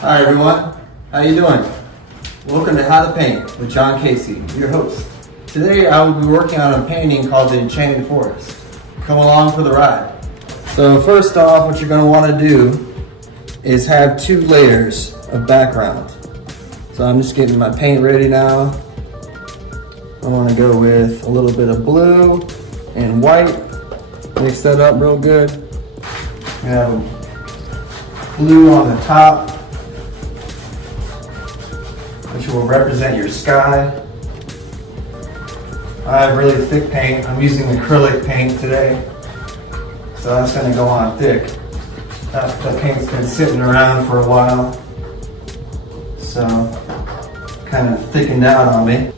Hi everyone, how you doing? Welcome to How to Paint with John Casey, your host. Today I will be working on a painting called The Enchanted Forest. Come along for the ride. So first off, what you're going to want to do is have 2 layers of background. So I'm just getting my paint ready now. I want to go with a little bit of blue and white. Mix that up real good. You have blue on the top, which will represent your sky. I have really thick paint. I'm using acrylic paint today, so that's going to go on thick. The paint's been sitting around for a while, so kind of thickened out on me.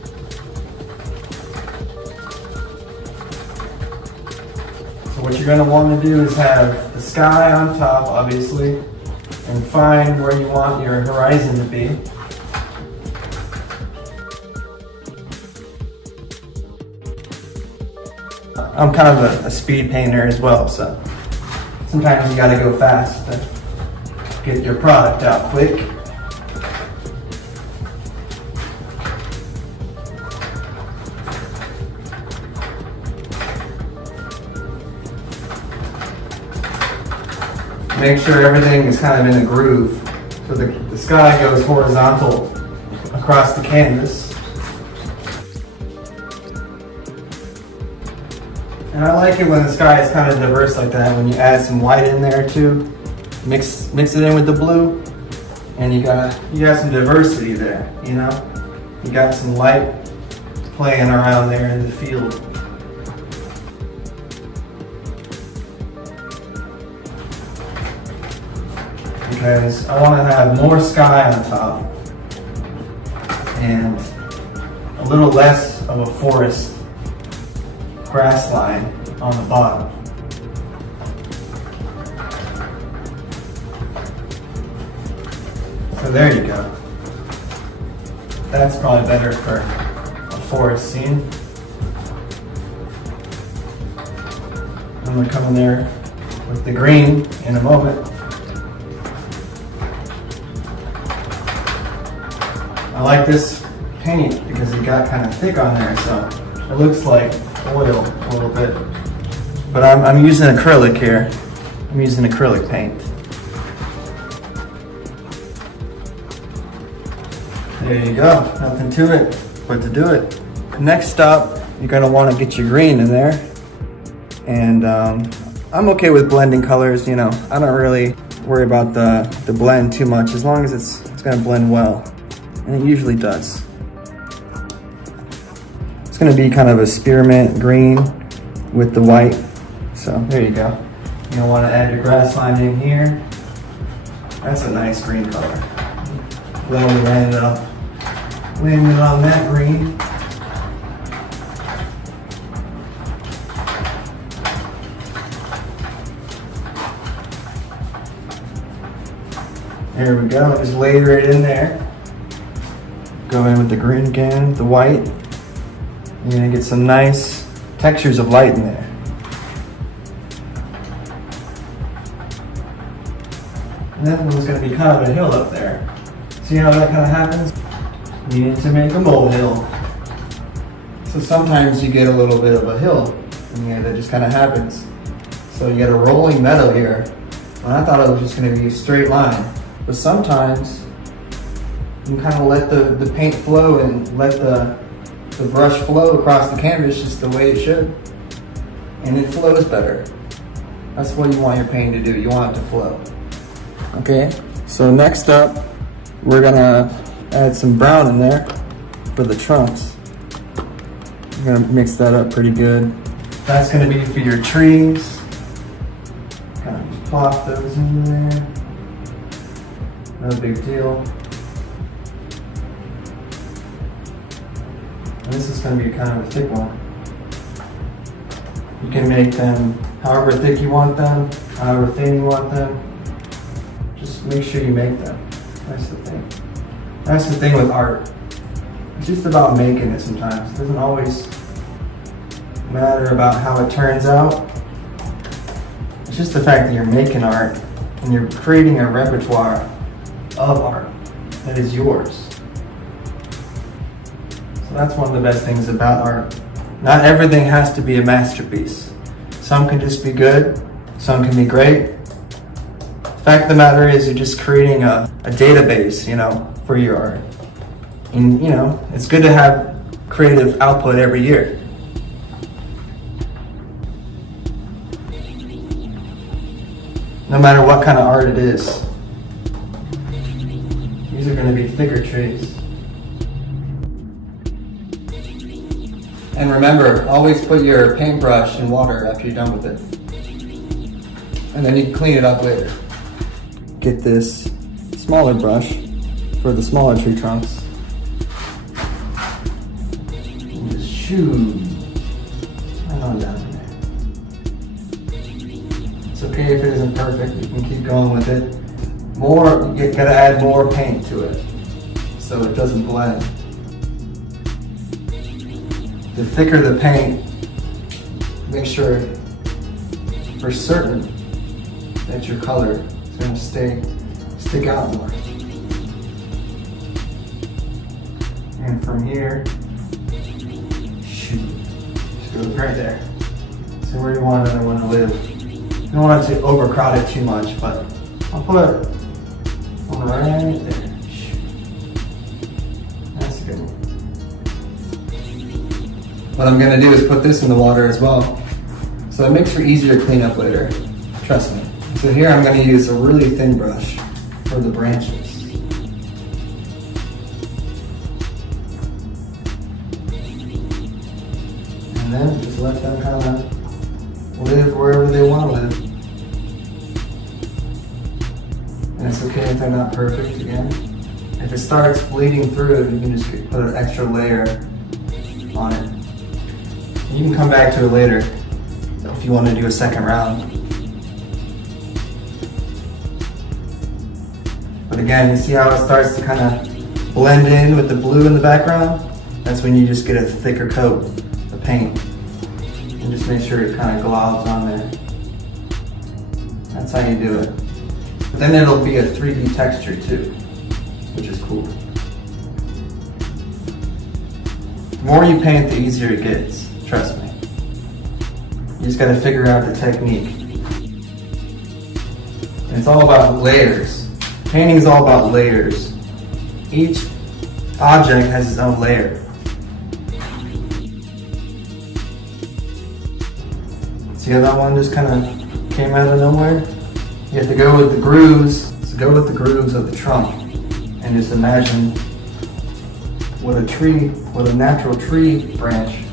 So what you're going to want to do is have the sky on top, obviously, and find where you want your horizon to be. I'm kind of a speed painter as well, so sometimes you gotta go fast to get your product out quick. Make sure everything is kind of in a groove, so the sky goes horizontal across the canvas. And I like it when the sky is kind of diverse like that, when you add some white in there too. Mix it in with the blue, and you got some diversity there, you know? You got some light playing around there in the field. Because I want to have more sky on top and a little less of a forest grass line on the bottom. So there you go. That's probably better for a forest scene. I'm going to come in there with the green in a moment. I like this paint because it got kind of thick on there, so it looks like oil a little bit. But I'm using acrylic here. I'm using acrylic paint. There you go. Nothing to it but to do it. Next up, you're going to want to get your green in there. And I'm okay with blending colors, you know. I don't really worry about the blend too much, as long as it's going to blend well. And it usually does. It's going to be kind of a spearmint green with the white. So there you go. You're going to want to add your grass line in here. That's a nice green color. Glad we landed on that green. There we go. Just layer it in there. Go in with the green again, the white. You're gonna get some nice textures of light in there. And then there's gonna be kind of a hill up there. See how that kind of happens? You need to make a molehill. So sometimes you get a little bit of a hill, and yeah, that just kind of happens. So you get a rolling meadow here. And I thought it was just gonna be a straight line. But sometimes you kind of let the paint flow and let the brush flow across the canvas just the way it should. And it flows better. That's what you want your paint to do. You want it to flow. Okay, so next up, we're gonna add some brown in there for the trunks. We're gonna mix that up pretty good. That's gonna be for your trees. Kind of just plop those in there. No big deal. And this is going to be kind of a thick one. You can make them however thick you want them, however thin you want them. Just make sure you make them. That's the thing. That's the thing with art. It's just about making it sometimes. It doesn't always matter about how it turns out. It's just the fact that you're making art and you're creating a repertoire of art that is yours. So that's one of the best things about art. Not everything has to be a masterpiece. Some can just be good, some can be great. The fact of the matter is you're just creating a database, for your art. And it's good to have creative output every year. No matter what kind of art it is. These are going to be thicker trees. And remember, always put your paintbrush in water after you're done with it. And then you can clean it up later. Get this smaller brush for the smaller tree trunks. And just shoo right on down there. It's okay if it isn't perfect, you can keep going with it. You gotta add more paint to it so it doesn't blend. The thicker the paint, make sure for certain that your color is going to stick out more. And from here, shoot, just go right there. See where you want another one to live. You don't want it to overcrowd it too much, but I'll put one right there. That's a good one. What I'm going to do is put this in the water as well, so it makes for easier cleanup later. Trust me. So here I'm going to use a really thin brush for the branches. And then just let them kind of live wherever they want to live. And it's okay if they're not perfect again. If it starts bleeding through, you can just put an extra layer on it. You can come back to it later if you want to do a second round. But again, you see how it starts to kind of blend in with the blue in the background? That's when you just get a thicker coat of paint. And just make sure it kind of globs on there. That's how you do it. But then it'll be a 3D texture too, which is cool. The more you paint, the easier it gets. Trust me. You just gotta figure out the technique. And it's all about layers. Painting is all about layers. Each object has its own layer. See how that one just kind of came out of nowhere? You have to go with the grooves. So go with the grooves of the trunk and just imagine what a natural tree branch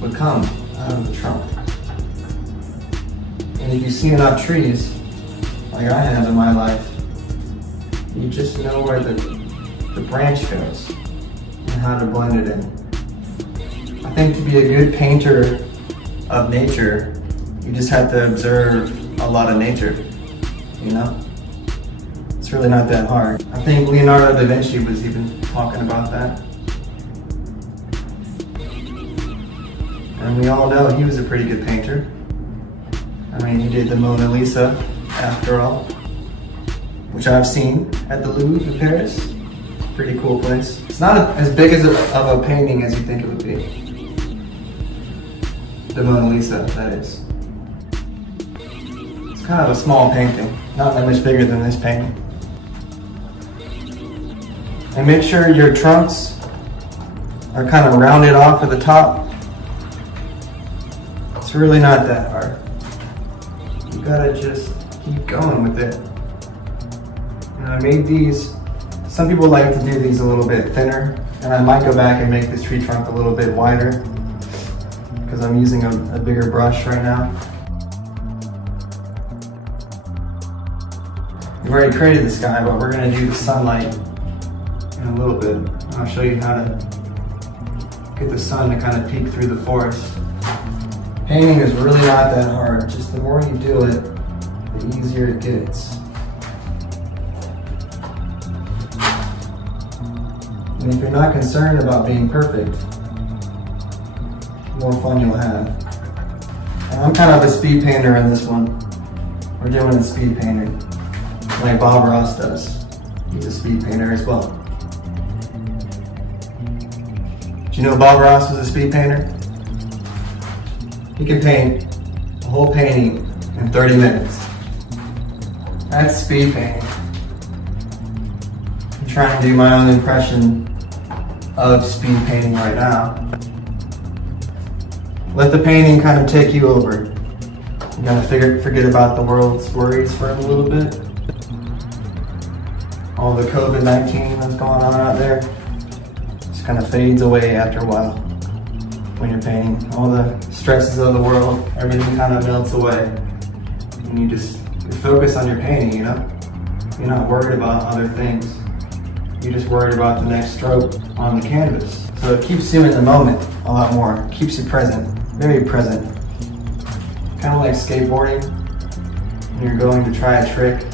would come out of the trunk. And if you see enough trees, like I have in my life, you just know where the branch goes and how to blend it in. I think to be a good painter of nature, you just have to observe a lot of nature, It's really not that hard. I think Leonardo da Vinci was even talking about that. And we all know he was a pretty good painter. I mean, he did the Mona Lisa, after all, which I've seen at the Louvre in Paris. Pretty cool place. It's not as big of a painting as you think it would be. The Mona Lisa, that is. It's kind of a small painting, not that much bigger than this painting. And make sure your trunks are kind of rounded off at the top. It's really not that hard. You gotta just keep going with it. And I made these, some people like to do these a little bit thinner, and I might go back and make this tree trunk a little bit wider because I'm using a bigger brush right now. We've already created the sky, but we're gonna do the sunlight in a little bit. I'll show you how to get the sun to kind of peek through the forest. Painting is really not that hard. Just the more you do it, the easier it gets. And if you're not concerned about being perfect, the more fun you'll have. And I'm kind of a speed painter in this one. We're doing a speed painting, like Bob Ross does. He's a speed painter as well. Did you know Bob Ross was a speed painter? He can paint a whole painting in 30 minutes. That's speed painting. I'm trying to do my own impression of speed painting right now. Let the painting kind of take you over. You gotta forget about the world's worries for a little bit. All the COVID-19 that's going on out there just kind of fades away after a while when you're painting. All the stresses of the world, everything kind of melts away. And you focus on your painting, you know? You're not worried about other things. You're just worried about the next stroke on the canvas. So it keeps you in the moment a lot more. It keeps you present, very present. Kind of like skateboarding. When you're going to try a trick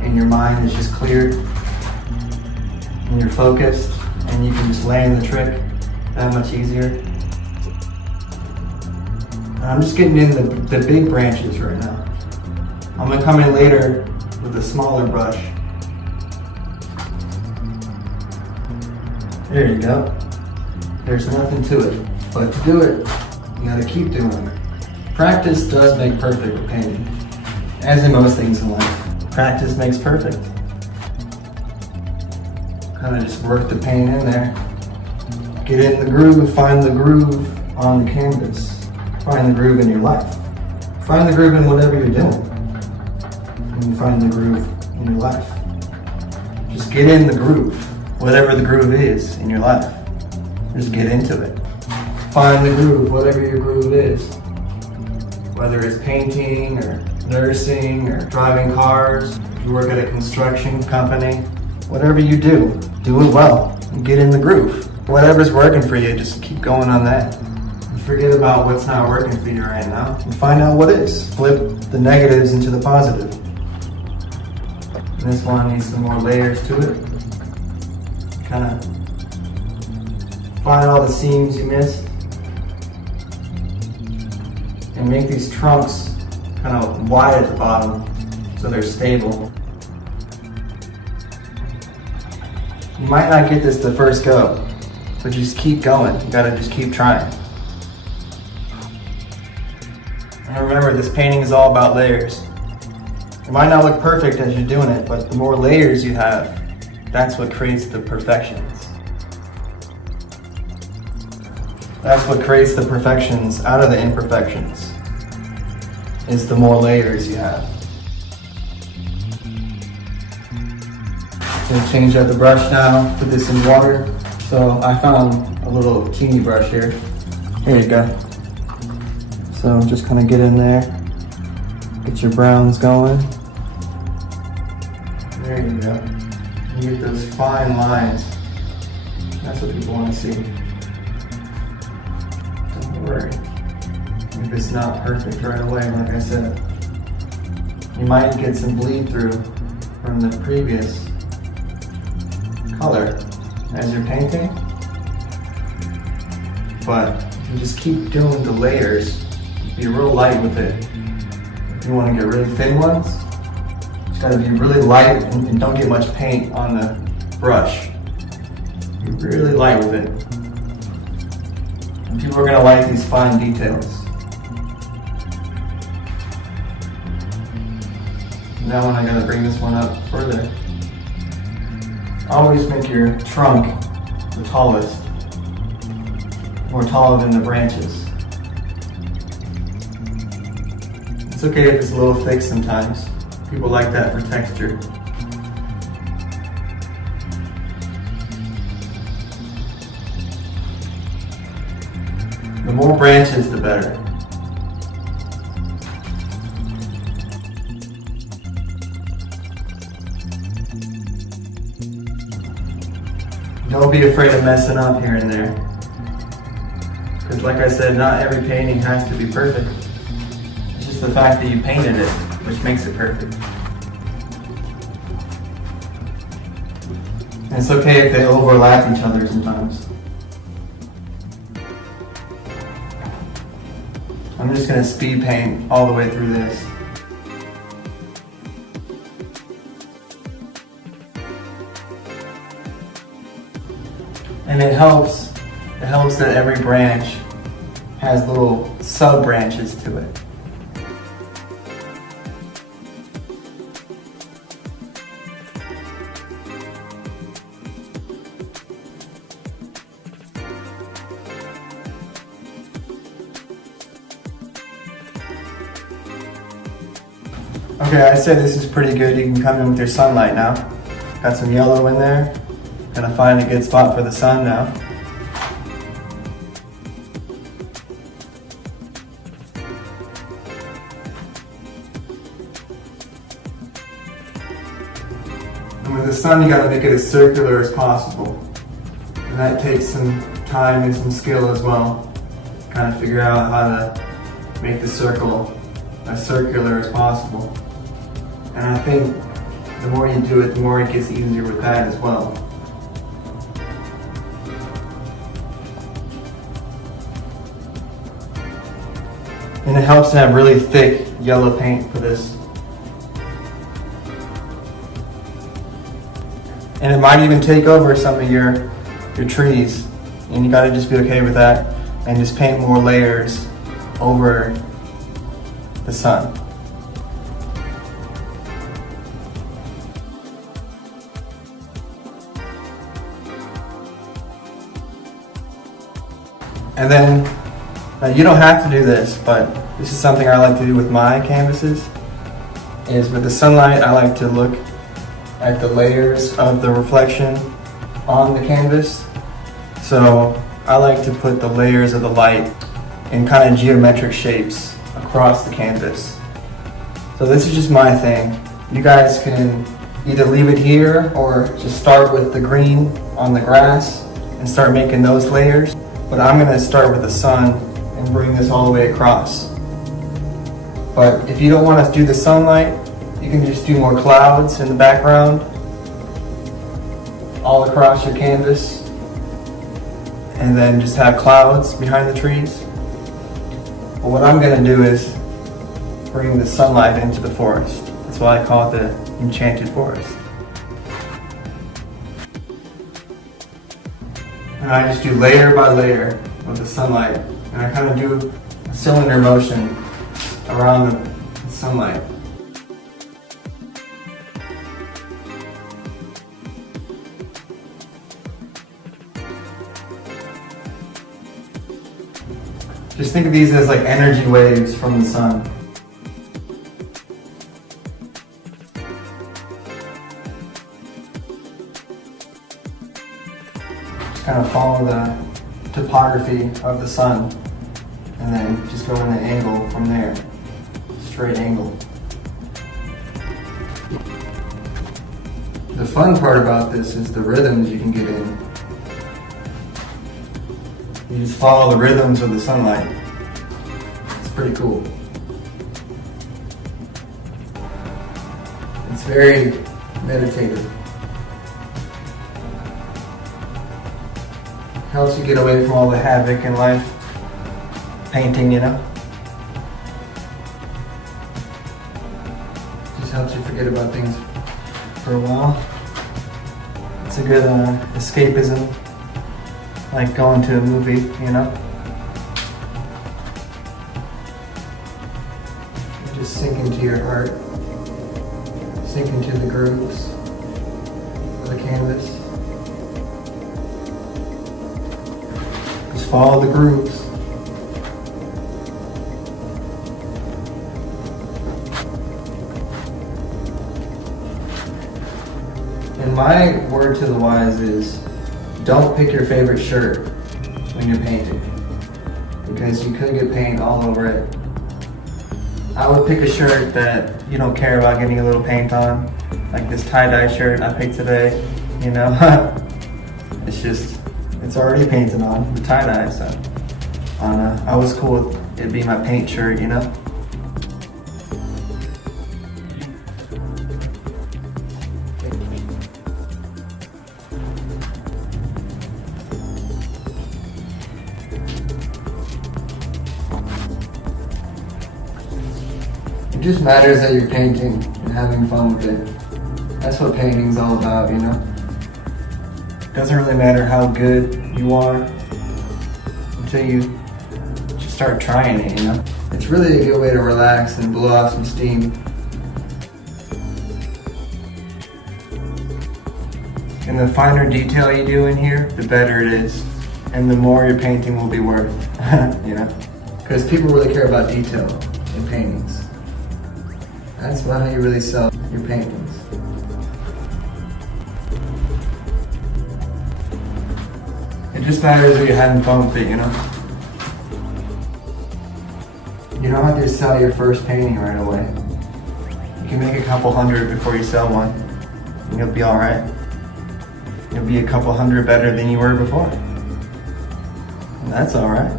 and your mind is just cleared and you're focused and you can just land the trick that much easier. I'm just getting in the big branches right now. I'm gonna come in later with a smaller brush. There you go. There's nothing to it. But to do it, you gotta keep doing it. Practice does make perfect with painting. As in most things in life. Practice makes perfect. Kind of just work the paint in there. Get in the groove, find the groove on the canvas. Find the groove in your life. Find the groove in whatever you're doing. And find the groove in your life. Just get in the groove. Whatever the groove is in your life. Just get into it. Find the groove, whatever your groove is. Whether it's painting or nursing or driving cars, if you work at a construction company, whatever you do it well and get in the groove. Whatever's working for you, just keep going on that. And forget about what's not working for you right now and find out what is. Flip the negatives into the positive. And this one needs some more layers to it. Kind of find all the seams you missed and make these trunks kind of wide at the bottom so they're stable. You might not get this the first go, but just keep going. You gotta just keep trying. And remember, this painting is all about layers. It might not look perfect as you're doing it, but the more layers you have, that's what creates the perfections. That's what creates the perfections out of the imperfections, is the more layers you have. So change out the brush now, put this in water. So I found a little teeny brush here. Here you go. So just kind of get in there, get your browns going. There you go. You get those fine lines. That's what people want to see. Don't worry if it's not perfect right away, like I said. You might get some bleed through from the previous color as you're painting. But if you just keep doing the layers, be real light with it. If you want to get really thin ones, it's got to be really light and don't get much paint on the brush. Be really light with it. And people are going to like these fine details. Now when I got to bring this one up further, always make your trunk the tallest, more taller than the branches. It's okay if it's a little thick sometimes. People like that for texture. The more branches, the better. Don't be afraid of messing up here and there. Because like I said, not every painting has to be perfect. It's just the fact that you painted it, which makes it perfect. And it's okay if they overlap each other sometimes. I'm just going to speed paint all the way through this. And it helps that every branch has little sub branches to it. Okay, I say this is pretty good. You can come in with your sunlight now. Got some yellow in there. Gonna find a good spot for the sun now. And with the sun, you gotta make it as circular as possible. And that takes some time and some skill as well. Kind of figure out how to make the circle as circular as possible. And I think the more you do it, the more it gets easier with that as well. And it helps to have really thick yellow paint for this. And it might even take over some of your trees. And you gotta just be okay with that and just paint more layers over the sun. And then, now you don't have to do this, but this is something I like to do with my canvases, is with the sunlight, I like to look at the layers of the reflection on the canvas. So I like to put the layers of the light in kind of geometric shapes across the canvas. So this is just my thing. You guys can either leave it here or just start with the green on the grass and start making those layers. But I'm gonna start with the sun and bring this all the way across. But if you don't want to do the sunlight, you can just do more clouds in the background all across your canvas, and then just have clouds behind the trees. But what I'm gonna do is bring the sunlight into the forest. That's why I call it the enchanted forest. And I just do layer by layer with the sunlight. And I kind of do a cylinder motion around the sunlight. Just think of these as like energy waves from the sun. Kind of follow the topography of the sun and then just go in an angle from there, straight angle. The fun part about this is the rhythms you can get in. You just follow the rhythms of the sunlight. It's pretty cool. It's very meditative. Helps you get away from all the havoc in life, painting, you know. Just helps you forget about things for a while. It's a good escapism, like going to a movie, you know. You just sink into your heart, sink into the grooves of the canvas. Follow the grooves. And my word to the wise is, don't pick your favorite shirt when you're painting, because you could get paint all over it. I would pick a shirt that you don't care about getting a little paint on, like this tie-dye shirt I picked today, you know. It's already painted on, the tie-dye, so I was cool with it being my paint shirt, you know. It just matters that you're painting and having fun with it. That's what painting's all about, you know. Doesn't really matter how good you are until you just start trying it, you know? It's really a good way to relax and blow off some steam. And the finer detail you do in here, the better it is. And the more your painting will be worth, you know? Because people really care about detail in paintings. That's how you really sell your paintings. It just matters if you're having fun with it, you know? You don't have to sell your first painting right away. You can make a couple hundred before you sell one, and you'll be alright. You'll be a couple hundred better than you were before. And that's alright.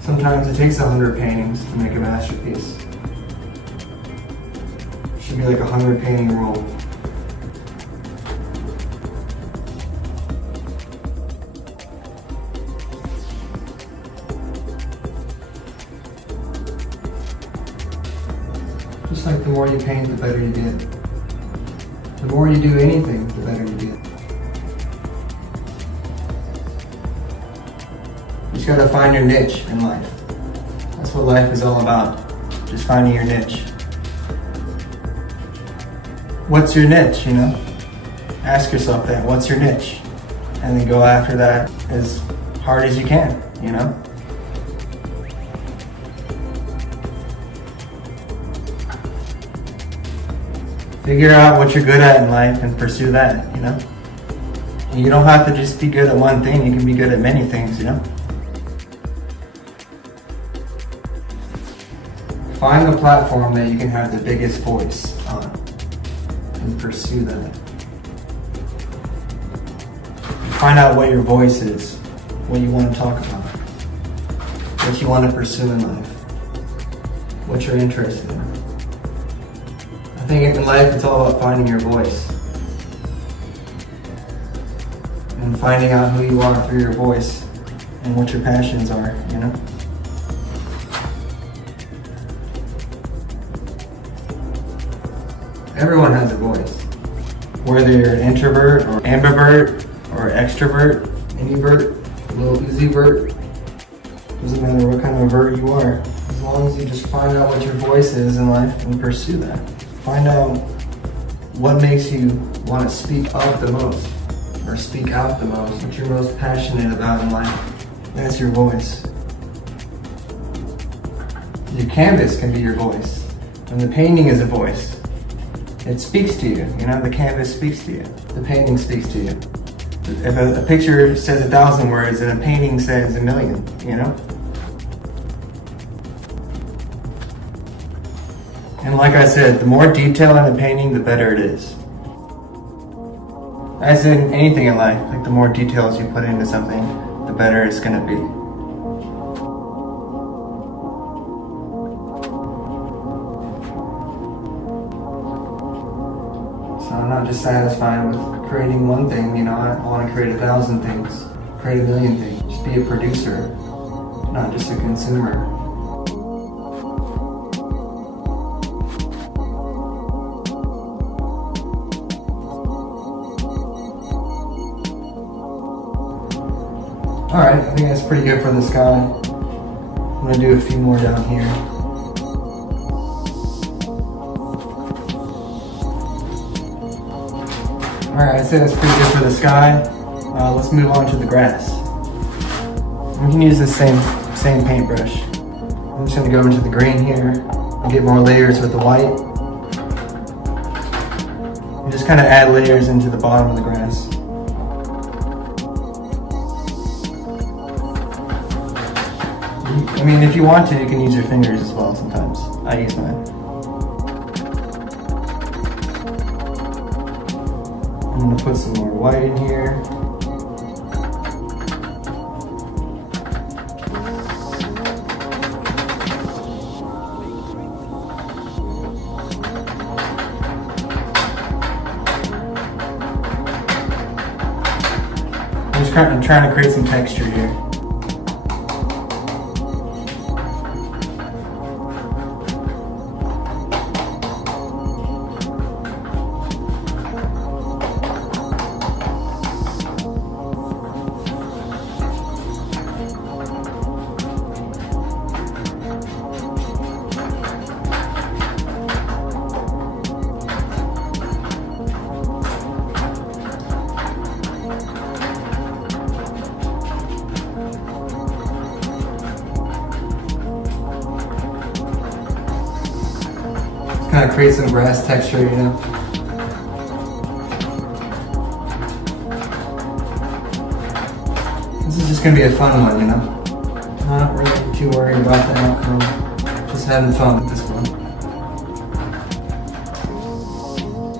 Sometimes it takes 100 paintings to make a masterpiece. It should be like 100 painting rule. Just like the more you paint, the better you get. The more you do anything, the better you get. You just gotta find your niche in life. That's what life is all about. Just finding your niche. What's your niche, you know? Ask yourself that, what's your niche? And then go after that as hard as you can, you know? Figure out what you're good at in life and pursue that, you know? You don't have to just be good at one thing, you can be good at many things, you know? Find the platform that you can have the biggest voice on and pursue that. Find out what your voice is, what you want to talk about, what you want to pursue in life, what you're interested in. I think in life it's all about finding your voice and finding out who you are through your voice and what your passions are, you know? Everyone has a voice. Whether you're an introvert or ambivert or extrovert, introvert, little Uzivert, doesn't matter what kind of vert you are. As long as you just find out what your voice is in life and pursue that. Find out what makes you want to speak up the most or speak out the most, what you're most passionate about in life. That's your voice. Your canvas can be your voice. And the painting is a voice. It speaks to you, you know, the canvas speaks to you. The painting speaks to you. If a picture says 1,000 words and a painting says 1,000,000, you know? And like I said, the more detail in a painting, the better it is. As in anything in life, like the more details you put into something, the better it's gonna be. So I'm not just satisfied with creating one thing, you know, I want to create 1,000 things, create 1,000,000 things. Just be a producer, not just a consumer. Alright, I think that's pretty good for the sky. I'm going to do a few more down here. Alright, I'd say that's pretty good for the sky. Let's move on to the grass. We can use the same paintbrush. I'm just going to go into the green here and get more layers with the white. And just kind of add layers into the bottom of the grass. I mean, if you want to, you can use your fingers as well sometimes. I use mine. I'm going to put some more white in here. I'm trying to create some texture here. kind of create some grass texture, you know. This is just gonna be a fun one, you know. Not really too worried about the outcome. Just having fun with this one.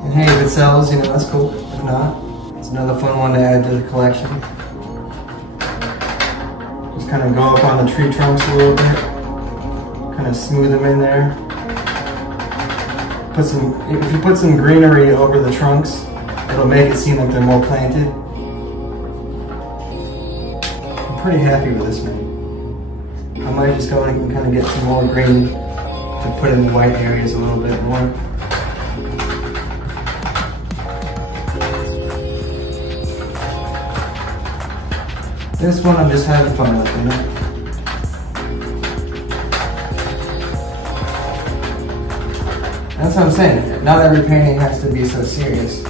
And hey, if it sells, you know, that's cool. If not, it's another fun one to add to the collection. Just kind of go up on the tree trunks a little bit. Kind of smooth them in there. If you put some greenery over the trunks, it'll make it seem like they're more planted. I'm pretty happy with this one. I might just go and kind of get some more green to put in the white areas a little bit more. This one I'm just having fun with, you know? That's what I'm saying. Not every painting has to be so serious.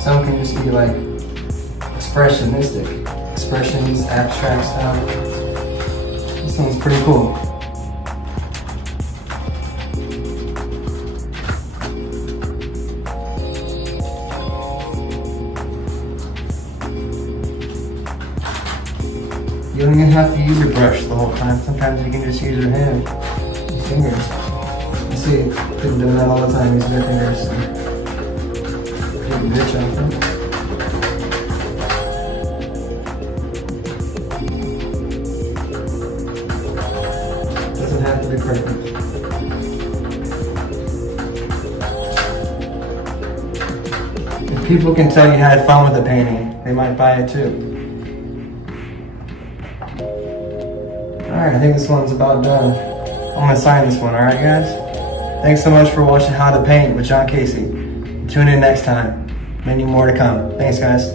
Some can just be like expressionistic. Expressions, abstract stuff. This one's pretty cool. You don't even have to use your brush the whole time. Sometimes you can just use your hand, your fingers. You see, people doing that all the time, using their fingers and getting rich off it. Doesn't have to be perfect. If people can tell you had fun with the painting, they might buy it too. Alright, I think this one's about done. I'm gonna sign this one, alright guys? Thanks so much for watching How to Paint with John Casey. Tune in next time. Many more to come. Thanks guys.